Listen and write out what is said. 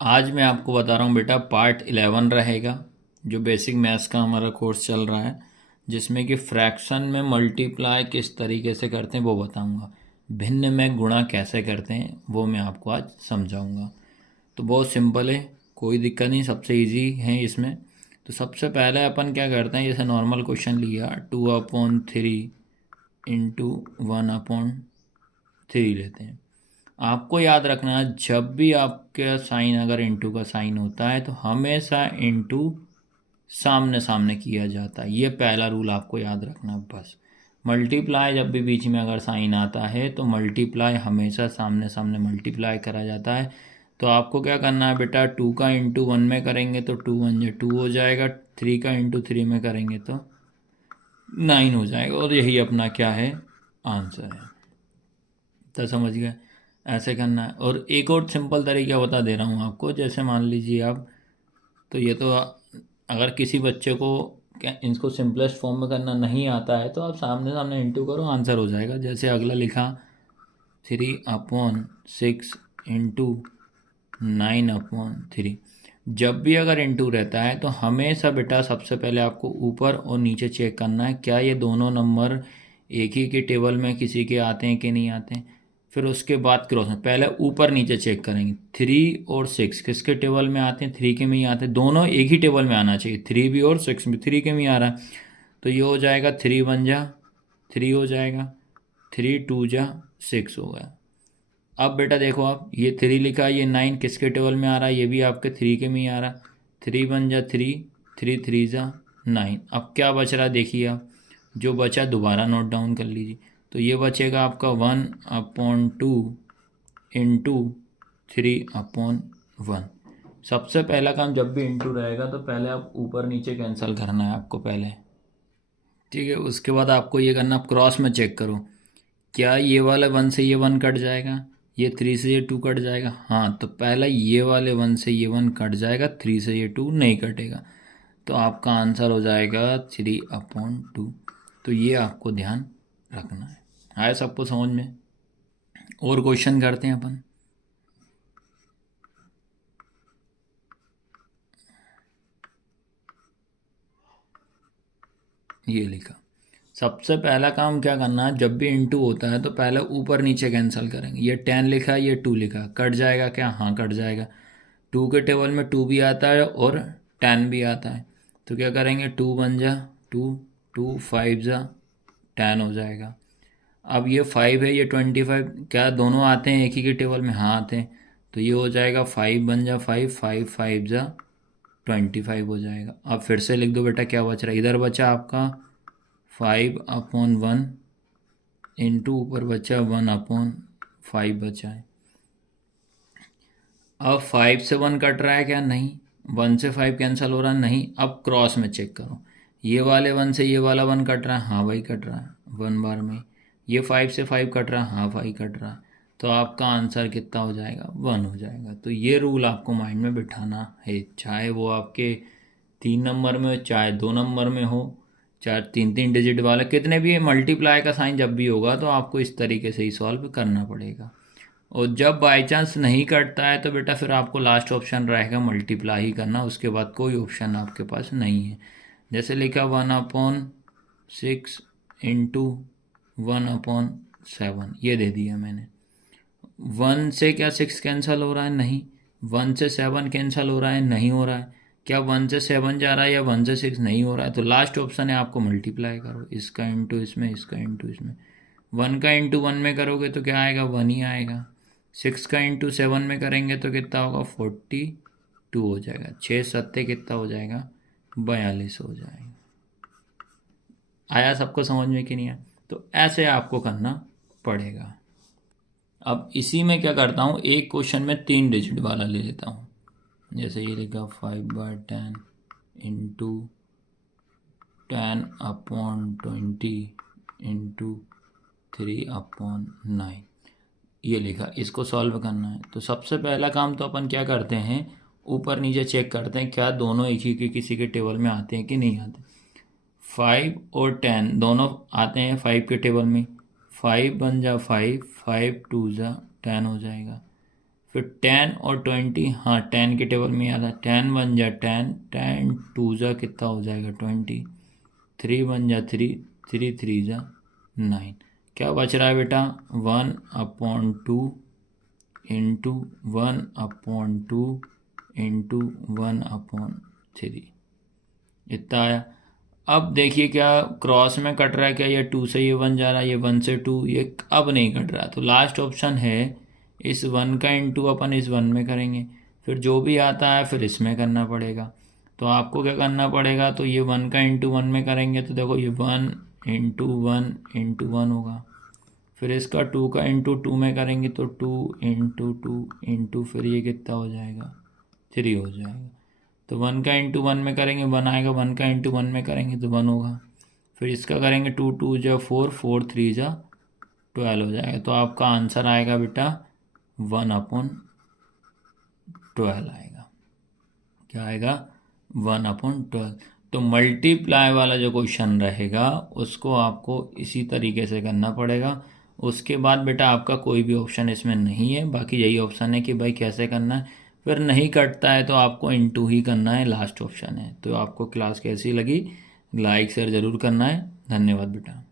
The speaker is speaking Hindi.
आज मैं आपको बता रहा हूँ बेटा, पार्ट 11 रहेगा जो बेसिक मैथ्स का हमारा कोर्स चल रहा है, जिसमें कि फ्रैक्शन में मल्टीप्लाई किस तरीके से करते हैं वो बताऊँगा। भिन्न में गुणा कैसे करते हैं वो मैं आपको आज समझाऊँगा। तो बहुत सिंपल है, कोई दिक्कत नहीं, सबसे इजी है इसमें। तो सबसे पहले अपन क्या करते हैं, जैसे नॉर्मल क्वेश्चन लिया 2/3 इंटू 1/3 लेते हैं। आपको याद रखना है, जब भी आपका साइन अगर इंटू का साइन होता है तो हमेशा इंटू सामने सामने किया जाता है। ये पहला रूल आपको याद रखना है बस। मल्टीप्लाई जब भी बीच में अगर साइन आता है तो मल्टीप्लाई हमेशा सामने सामने मल्टीप्लाई करा जाता है। तो आपको क्या करना है बेटा, 2 का इंटू 1 में करेंगे तो 2 1 जा 2 हो जाएगा, 3 का इंटू 3 में करेंगे तो 9 हो जाएगा, और यही अपना क्या है, आंसर है। तो समझ गए, ऐसे करना है। और एक और सिंपल तरीका बता दे रहा हूँ आपको। जैसे मान लीजिए आप, तो ये तो अगर किसी बच्चे को क्या इनको सिंपलेस्ट फॉर्म में करना नहीं आता है तो आप सामने सामने इंटू करो, आंसर हो जाएगा। जैसे अगला लिखा 3/6 इंटू 9/3। जब भी अगर इंटू रहता है तो हमेशा बेटा सबसे पहले आपको ऊपर और नीचे चेक करना है, क्या ये दोनों नंबर एक ही के टेबल में किसी के आते हैं कि नहीं आते हैं। फिर उसके बाद क्रॉस में पहले ऊपर नीचे चेक करेंगे, 3 और 6 किसके टेबल में आते हैं, 3 के में ही आते हैं। दोनों एक ही टेबल में आना चाहिए, 3 भी और 6 भी 3 के में ही आ रहा है। तो ये हो जाएगा 3 1 जा 3 हो जाएगा, 3 2 जा 6 हो गया। अब बेटा देखो, आप ये 3 लिखा है, ये 9 किसके टेबल में आ रहा है, ये भी आपके 3 के में ही आ रहा है। 3 1 जा 3, 3 3 जा 9। अब क्या बच रहा देखिए आप, जो बचा दोबारा नोट डाउन कर लीजिए। तो ये बचेगा आपका 1/2 इंटू 3/1। सबसे पहला काम, जब भी इंटू रहेगा तो पहले आप ऊपर नीचे कैंसिल करना है आपको पहले, ठीक है। उसके बाद आपको ये करना, आप क्रॉस में चेक करो, क्या ये वाला 1 से ये 1 कट जाएगा, ये 3 से ये 2 कट जाएगा। हाँ, तो पहला ये वाले 1 से ये 1 कट जाएगा, 3 से ये 2 नहीं कटेगा। तो आपका आंसर हो जाएगा 3/2। तो ये आपको ध्यान रखना है। आया सबको समझ में? और क्वेश्चन करते हैं अपन। ये लिखा, सबसे पहला काम क्या करना है, जब भी इंटू होता है तो पहले ऊपर नीचे कैंसिल करेंगे। ये 10 लिखा है, ये 2 लिखा है, कट जाएगा क्या? हाँ कट जाएगा। 2 के टेबल में 2 भी आता है और 10 भी आता है। तो क्या करेंगे, 2 1 जा 2, 2 5 जा 10 हो जाएगा। अब ये 5 है, ये 25, क्या दोनों आते हैं एक ही के टेबल में? हाँ आते हैं। तो ये हो जाएगा 5 1 जा 5, 5 5 जा 25 हो जाएगा। अब फिर से लिख दो बेटा, क्या बच रहा है, इधर बचा आपका 5/1 इंटू ऊपर बचा 1/5 बचा है। अब 5 से 1 कट रहा है क्या? नहीं। 1 से 5 कैंसिल हो रहा है? नहीं। अब क्रॉस में चेक करो, ये वाले 1 से ये वाला 1 कट रहा है? हाँ भाई कट रहा है, 1 बार में। ये 5 से 5 कट रहा है? हाँ 5 कट रहा है। तो आपका आंसर कितना हो जाएगा? 1 हो जाएगा। तो ये रूल आपको माइंड में बिठाना है, चाहे वो आपके 3 नंबर में हो, चाहे 2 नंबर में हो, चाहे 3 3 डिजिट वाला, कितने भी मल्टीप्लाई का साइन जब भी होगा तो आपको इस तरीके से ही सॉल्व करना पड़ेगा। और जब बाई चांस नहीं कटता है तो बेटा फिर आपको लास्ट ऑप्शन रहेगा मल्टीप्लाई ही करना, उसके बाद कोई ऑप्शन आपके पास नहीं है। जैसे लिखा 1/6 इंटू 1/7, ये दे दिया मैंने। 1 से क्या 6 कैंसिल हो रहा है? नहीं। 1 से 7 कैंसिल हो रहा है? नहीं हो रहा है। क्या 1 से 7 जा रहा है या 1 से 6? नहीं हो रहा है। तो लास्ट ऑप्शन है, आपको मल्टीप्लाई करो, इसका इंटू इसमें, इसका इंटू इसमें। 1 का इंटू 1 में करोगे तो क्या आएगा? 1 ही आएगा। 6 का इंटू 7 में करेंगे तो कितना होगा? 42 हो जाएगा। 6 सत्ते कितना हो जाएगा? 42 हो जाएगा। आया सबको समझ में कि नहीं आया? तो ऐसे आपको करना पड़ेगा। अब इसी में क्या करता हूँ, एक क्वेश्चन में 3 डिजिट वाला ले लेता हूँ। जैसे ये लिखा 5/10 इंटू 10/20 इंटू 3/9, ये लिखा। इसको सॉल्व करना है तो सबसे पहला काम तो अपन क्या करते हैं, ऊपर नीचे चेक करते हैं क्या दोनों एक ही के किसी के टेबल में आते हैं कि नहीं आते। 5 और 10 दोनों आते हैं 5 के टेबल में। 5 1 जा 5, 5 2 जा 10 हो जाएगा। फिर 10 और 20, हाँ 10 के टेबल में आता है, 10 1 जा 10, 10 2 जा कितना हो जाएगा 20, 3 1 जा 3, 3 3 जा 9। क्या बच रहा है बेटा 1/2 इंटू 1/2 इंटू 1/3, इतना आया। अब देखिए क्या क्रॉस में कट रहा है, क्या ये 2 से ये 1 जा रहा है, ये 1 से 2, ये अब नहीं कट रहा। तो लास्ट ऑप्शन है इस 1 का इंटू अपन इस 1 में करेंगे, फिर जो भी आता है फिर इसमें करना पड़ेगा। तो आपको क्या करना पड़ेगा, तो ये 1 का इंटू 1 में करेंगे तो देखो ये 1 इंटू 1 इंटू 1 होगा, फिर इसका 2 का इंटू 2 में करेंगे तो 2 इंटू 2 इंटू फिर ये कितना हो जाएगा 3 हो जाएगा। तो 1 का इंटू 1 में करेंगे 1 आएगा, 1 का इंटू 1 में करेंगे तो 1 होगा, फिर इसका करेंगे 2 2 जा 4, 4 3 जा 12 हो जाएगा। तो आपका आंसर आएगा बेटा 1/12 आएगा। क्या आएगा 1/12। तो मल्टीप्लाई वाला जो क्वेश्चन रहेगा उसको आपको इसी तरीके से करना पड़ेगा। उसके बाद बेटा आपका कोई भी ऑप्शन इसमें नहीं है, बाकी यही ऑप्शन है कि भाई कैसे करना है। फिर नहीं कटता है तो आपको इनटू ही करना है, लास्ट ऑप्शन है। तो आपको क्लास कैसी लगी, लाइक शेयर ज़रूर करना है। धन्यवाद बेटा।